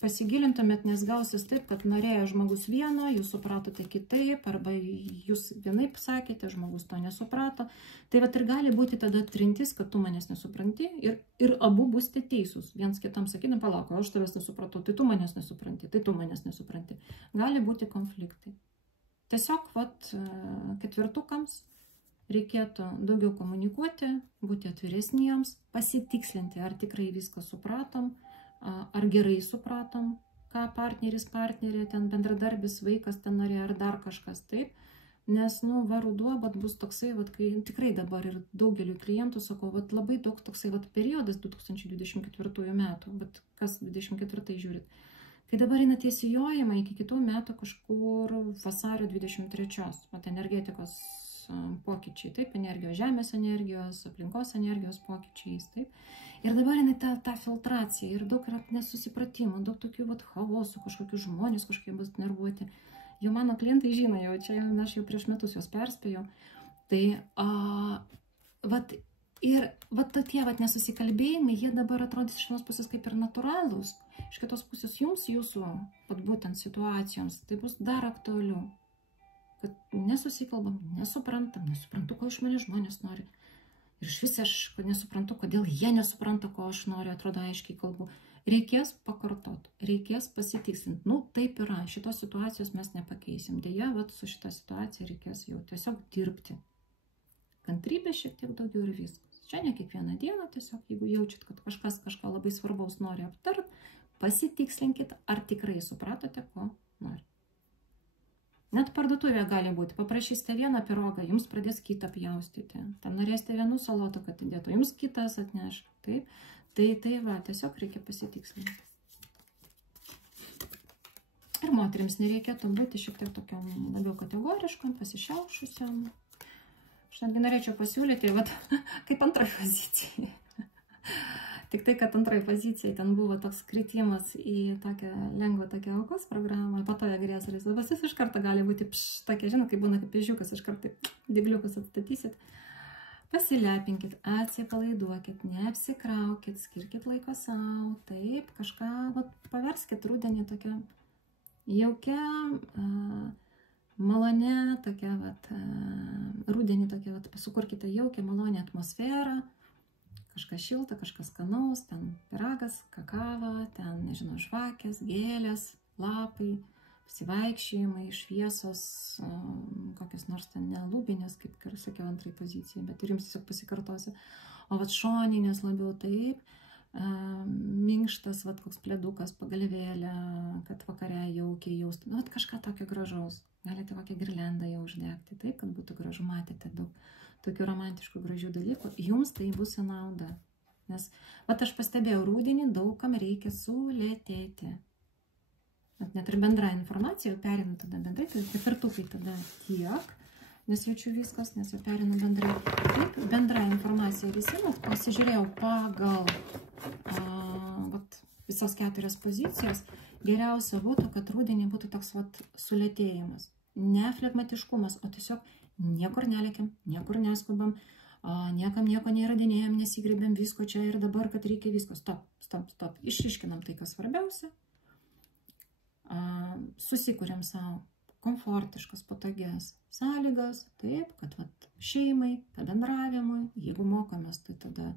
pasigilintumėt, nes gausis taip, kad norėjo žmogus vieno, jūs supratote kitaip, arba jūs vienaip sakėte, žmogus to nesuprato. Tai vat ir gali būti tada trintis, kad tu manęs nesupranti ir abu būsite teisūs. Viens kitam sakydami, palauk, aš tavęs nesupratau, tai tu manęs nesupranti, tai tu manęs nesupranti. Gali būti konfliktai. Tiesiog ketvirtukams reikėtų daugiau komunikuoti, būti atviresniems, pasitikslinti, ar tikrai viską supratom, ar gerai supratom, ką partneris, partnerė, ten bendradarbis, vaikas ten norėjo, ar dar kažkas taip. Nes, ruduo, bus toksai, kai tikrai dabar ir daugeliu klientų sakau, labai daug toksai periodas 2024 metų, bet kas 24 žiūrit. Kai dabar eina tiesijojama iki kitų metų kažkur vasario 23, energetikos pokyčiai, taip, energijos, žemės energijos, aplinkos energijos pokyčiais, taip. Ir dabar jinai ta filtracija ir daug yra nesusipratimų, daug tokių chaosų, kažkokių žmonės kažkokie bus nervuoti. Jau mano klientai žino, aš jau prieš metus jos perspėjau. Tai tie nesusikalbėjimai, jie dabar atrodys iš vienos pusės kaip ir natūralūs, iš kitos pusės jums, jūsų būtent situacijoms, tai bus dar aktualiu. Kad nesusikalbam, nesuprantu, ko iš mane žmonės nori. Ir iš vis aš nesuprantu, kodėl jie nesupranta, ko aš noriu, atrodo aiškiai kalbu. Reikės pakartot, reikės pasitikslinti. Taip yra, šitos situacijos mes nepakeisim. Deja, su šitą situaciją reikės jau tiesiog dirbti. Kantrybė šiek tiek daugiau ir viskas. Čia ne kiekvieną dieną, tiesiog jeigu jaučiat, kad kažkas kažką labai svarbaus nori aptart, pasitikslinkit, ar tikrai supratote, ko nori. Net parduotuvė gali būti. Paprašysite vieną pirogą, jums pradės kitą pjaustyti. Ten norėsite vienų salotų, kad įdėtų, jums kitas atneš. Taip. Tiesiog reikia pasitikslinti. Ir moterims nereikėtų būti šiek tiek tokiam labiau kategoriškam, pasišiaušusiam. Aš netgi norėčiau pasiūlyti, kaip antroji pozicija. Tik tai, kad antroji pozicija ten buvo toks kritimas į tokią lengvą tokią aukos programą, po to agresorius. Jis iš karto gali būti tokia, žinot, kaip būna kaip ežiukas, iš karto dygliukus atstatysit. Pasilepinkit, atsipalaiduokit, neapsikraukit, skirkit laiko savo, taip, kažką, paverskit rudenį tokią jaukę, malonę, tokią, rudenį tokią, sukurkite jaukę, malonę atmosferą. Kažkas šilta, kažkas skanaus, ten pyragas, kakava, ten, nežinau, žvakės, gėlės, lapai, pasivaikščiojimai, šviesos, kokios nors ten nelūbinės, kaip ir sakiau antrai pozicijai, bet ir jums tiesiog pasikartosiu. O šoninės labiau taip, minkštas, koks pledukas, pagalvėlė, kad vakare jaukiai jausti. Kažką tokio gražaus. Galite kokią girliandą jau uždegti, taip, kad būtų gražu, matėte daug tokių romantiškų gražių dalykų, jums tai bus į naudą. Nes, aš pastebėjau, rudenį daugam reikia sulėtėti. Net ir bendra informacija, jau perinu tada bendrai, tai ketvirtukai tada tiek, nes jaučiu viskas, nes jau perinu bendrai. Taip, bendra informacija visiems, pasižiūrėjau pagal visas 4 pozicijas, geriausia būtų, kad rudenį būtų toks sulėtėjimas. Ne flegmatiškumas, o tiesiog niekur nelekiam, niekur neskubam, niekam nieko neįradinėjam, nesigrėbėm visko čia ir dabar, kad reikia visko. Stop. Išryškinam tai, kas svarbiausia. Susikuriam savo komfortiškas, patogias sąlygas, taip, kad šeimai, bendravimui, jeigu mokomės, tai tada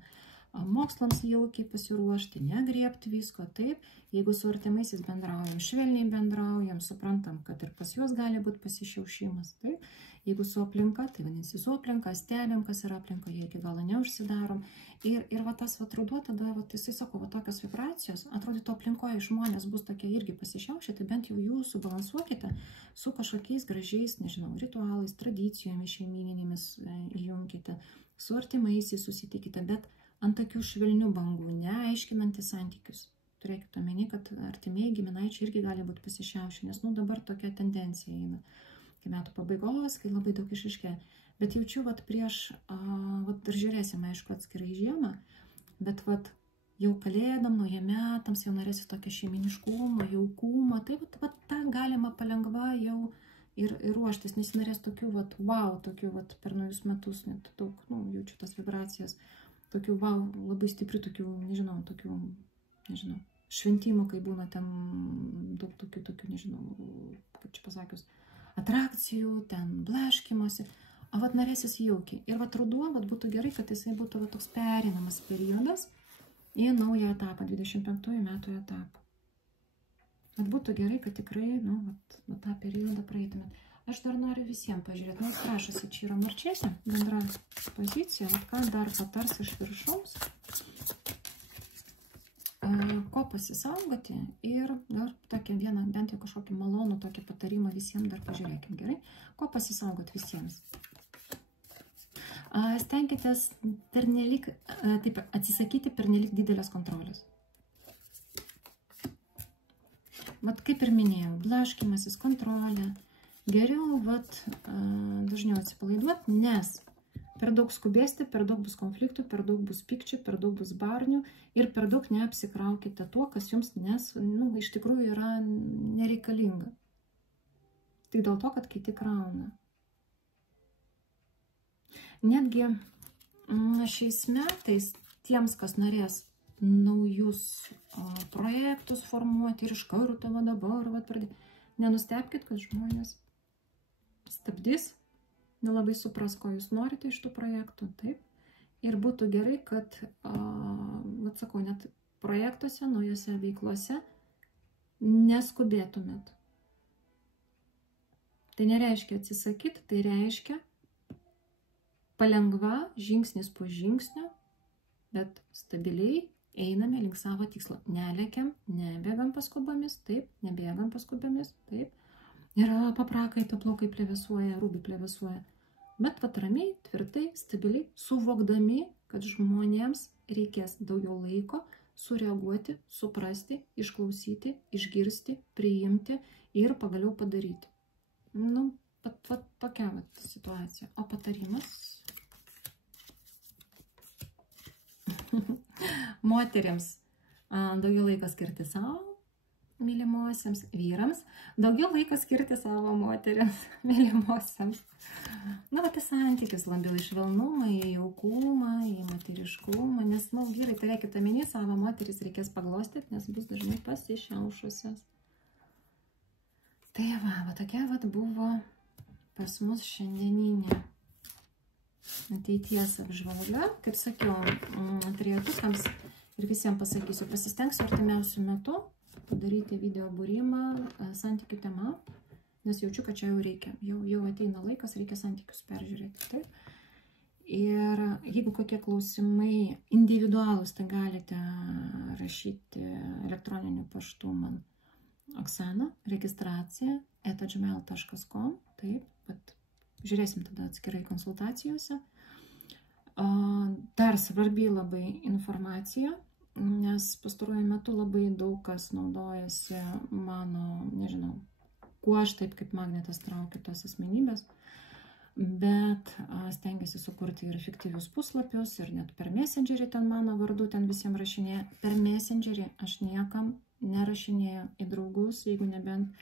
mokslams jaukiai pasiruošti, negriebti visko, taip, jeigu su artimaisiais bendraujam, švelniai bendraujam, žmonėms suprantam, kad ir pas juos gali būti pasišiaušimas. Taip? Jeigu su aplinka, tai vadinasi su aplinka, stebim, kas yra aplinka, jie iki galo neužsidarom. Ir va tas va ruduo, tada va, jisai sako, va tokios vibracijos, atrodytų aplinkoje žmonės bus tokie irgi pasišiaušę, tai bent jau jūs subalansuokite su kažkokiais gražiais, nežinau, ritualais, tradicijomis šeimininėmis įjunkite, su artimaisiais susitikite, bet ant tokių švelnių bangų, neaiškinantys santykius. Turėkite omeny, kad artimieji giminaičiai irgi gali būti pasišiaušę, nes dabar tokia tendencija eina. Kai metų pabaigos, kai labai daug išaiškėja. Bet jaučiu, prieš, dar žiūrėsime, aišku, atskirai žiemą, bet jau kalėdam, naujiem metams, jau norėsi tokio šeiminiškumo, jaukumo, tai tą galima palengva jau ir ruoštis, nes norės tokių, tokių per naujus metus, net daug, jaučiu tas vibracijas, tokių, labai stiprių, tokių, nežinau, šventimų, kai būna ten daug tokių, nežinau, kaip čia pasakius, atrakcijų, ten blaškymosi, o norėsis jaukiai. Ir ruduo būtų gerai, kad jisai būtų toks perinamas periodas į naują etapą, 25 metų etapą. Būtų gerai, kad tikrai, tą periodą praeitumėt. Aš dar noriu visiems pažiūrėti, nors prašosi, čia yra marčiausio bendra pozicija, ką dar patars iš viršaus, ko pasisaugoti ir dar tokią vieną, bent jau kažkokį malonų tokį patarimą visiems dar pažiūrėkim, gerai? Ko pasisaugoti visiems? Stenkitės atsisakyti pernelyg didelės kontrolės. Kaip ir minėjau, blaškymasis, kontrolė. Geriau dažniau atsipalaiduoti, nes per daug skubėsite, per daug bus konfliktų, per daug bus pykčių, per daug bus barnių ir per daug neapsikraukite tuo, kas jums iš tikrųjų yra nereikalinga. Tik dėl to, kad kiti krauna. Netgi šiais metais tiems, kas norės naujus projektus formuoti ir iš karto dabar pradėti, nenustebkit, kad žmonės stabdys, nelabai supras, ko jūs norite iš tų projektų, taip. Ir būtų gerai, kad, sakau, net projektuose, naujose veiklose neskubėtumėt. Tai nereiškia atsisakyti, tai reiškia palengva, žingsnis po žingsnio, bet stabiliai einame link savo tikslo. Nelekiam, nebėgam paskubomis, taip, nebėgam paskubomis, taip. Ir paprakaito plaukai plevėsuoja, rūbai plevėsuoja. Bet ramiai, tvirtai, stabiliai, suvokdami, kad žmonėms reikės daugiau laiko sureaguoti, suprasti, išklausyti, išgirsti, priimti ir pagaliau padaryti. Tokia situacija. O patarimas? Moteriams daugiau laiko skirti savo mylimosiams, vyrams daugiau laiko skirti savo moteriams, mylimosiams. Tai santykius labiau į švelnumą, į jaukumą, į moteriškumą, nes, vyrai, turėkite omeny, savo moteris reikės paglostyti, nes bus dažnai pasišiaušusios. Tai tokia buvo pas mus šiandieninė ateities apžvalga. Kaip sakiau, trejetukams ir visiems pasakysiu, pasistengsiu artimiausiu metu padaryti video būrimą santykių tema, nes jaučiu, kad čia jau reikia. Jau ateina laikas, reikia santykius peržiūrėti. Taip? Ir jeigu kokie klausimai individualūs, tai galite rašyti elektroniniu paštu man Oksana, registracija @gmail.com. Taip, bet žiūrėsim tada atskirai konsultacijose. Dar svarbi labai informacija, nes pastaruoju metu labai daug kas naudojasi mano, nežinau, kuo aš taip kaip magnetas traukiu tos asmenybės, bet stengiasi sukurti ir fiktyvius puslapius, ir net per Messengerį ten mano vardu ten visiems rašinėja. Per Messengerį aš niekam nerašinėju į draugus, jeigu nebent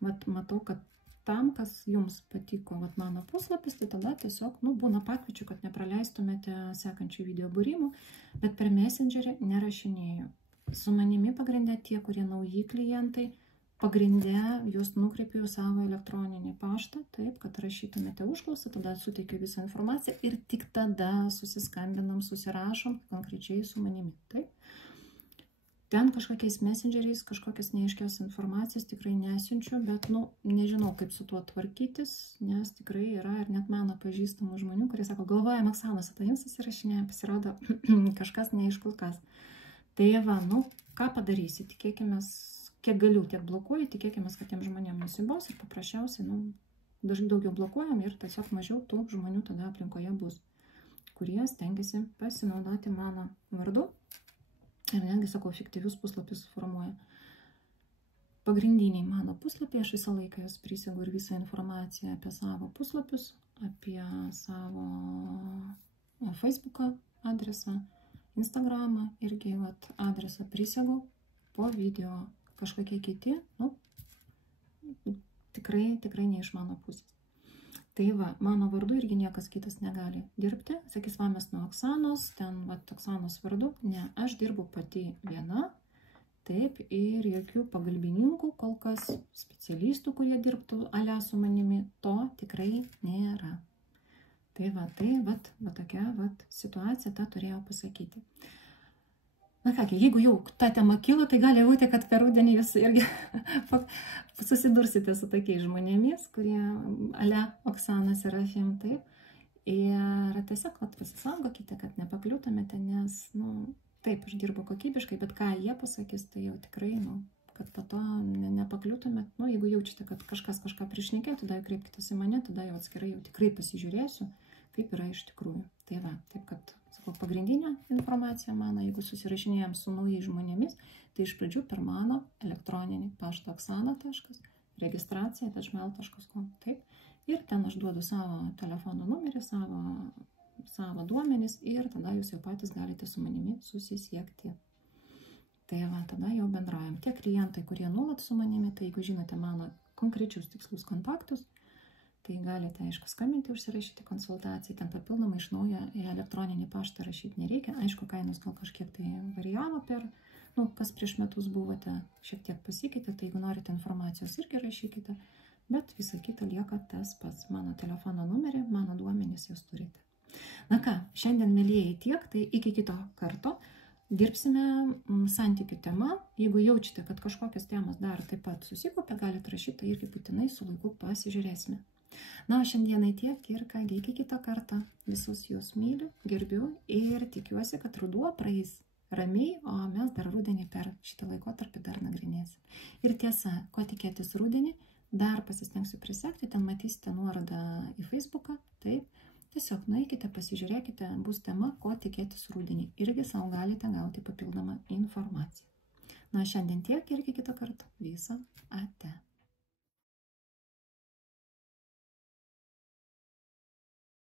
matau, kad tam, kas jums patiko mano puslapis, tai tada tiesiog, būna pakviečiu, kad nepraleistumėte sekančių video būrimų, bet per Messengerį nerašinėju. Su manimi pagrindė tie, kurie nauji klientai, pagrindė juos nukreipiu savo elektroninį paštą, taip, kad rašytumėte užklausą, tada suteikiu visą informaciją ir tik tada susiskambinam, susirašom konkrečiai su manimi. Taip. Ten kažkokiais messengeriais, kažkokias neaiškios informacijos tikrai nesiunčiu, bet, nežinau, kaip su tuo tvarkytis, nes tikrai yra ir net mano pažįstamų žmonių, kurie sako, galvojam, Oksana, su tavim susirašinėja, pasirodo kažkas neaiškus kas. Tai va, ką padarysi, tikėkime, kiek galiu, tiek blokuoju, tikėkime, kad tiem žmonėm nusibos ir paprasčiausiai, daugiau blokuojam ir tiesiog mažiau tų žmonių tada aplinkoje bus, kurie stengiasi pasinaudoti mano vardu. Ir netgi, sakau, fiktyvius puslapius formuoja. Pagrindiniai mano puslapiai, aš visą laiką jos prisegu ir visą informaciją apie savo puslapius, apie savo Facebook'o adresą, Instagramą, irgi adresą prisegu, po video kažkokie kiti, tikrai ne iš mano pusės. Tai va, mano vardu irgi niekas kitas negali dirbti. Sakys, va, mes nuo Oksanos, ten, va, Oksanos vardu. Ne, aš dirbu pati viena. Taip, ir jokių pagalbininkų, kol kas specialistų, kurie dirbtų ale su manimi, to tikrai nėra. Tai va, tokia situacija, tą turėjau pasakyti. Na kągi, jeigu jau ta tema kilo, tai gali būti, kad per rudenį jūs irgi susidursite su tokiais žmonėmis, kurie ale Oksana Serafim, taip. Ir tiesiog pasisaugokite, kad nepakliūtumėte, nes, taip, aš dirbu kokybiškai, bet ką jie pasakys, tai jau tikrai, kad po to nepakliūtumėt. Jeigu jaučiate, kad kažkas kažką prišnekė, tada jau kreipkitės į mane, tada jau atskirai jau tikrai pasižiūrėsiu, kaip yra iš tikrųjų. Tai va, taip kad pagrindinė informacija mano, jeigu susirašinėjom su naujais žmonėmis, tai iš pradžių per mano elektroninį paštą oksana.registracija@gmail.com, taip, ir ten aš duodu savo telefono numerį, savo duomenis ir tada jūs jau patys galite su manimi susisiekti. Tai va, tada jau bendraujam. Tie klientai, kurie nuolat su manimi, tai jeigu žinote mano konkrečius tikslus kontaktus, tai galite, aišku, skambinti, užsirašyti konsultaciją, ten papildomai iš naujo į elektroninį paštą rašyti nereikia. Aišku, kainos gal kažkiek tai varijavo kas prieš metus buvote, šiek tiek pasikeitė, tai jeigu norite informacijos irgi rašykite, bet visa kita lieka tas pats. Mano telefono numerį, mano duomenys jūs turite. Na ką, šiandien, mielieji, tiek, tai iki kito karto. Dirbsime santykių tema. Jeigu jaučiate, kad kažkokios temos dar taip pat susikopia, galite rašyti, tai irgi būtinai su laiku pasižiūrėsime. Na, o šiandienai tiek ir kągi, iki kito karto. Visus jūs myliu, gerbiu ir tikiuosi, kad ruduo praeis ramiai, o mes dar rudenį per šitą laikotarpį dar nagrinėsim. Ir tiesa, ko tikėtis rudenį, dar pasistengsiu prisekti, ten matysite nuorodą į Facebooką, taip. Tiesiog nueikite, pasižiūrėkite, bus tema, ko tikėtis rudenį. Irgi savo galite gauti papildomą informaciją. Na, šiandien tiek ir iki kito karto. Viso ate.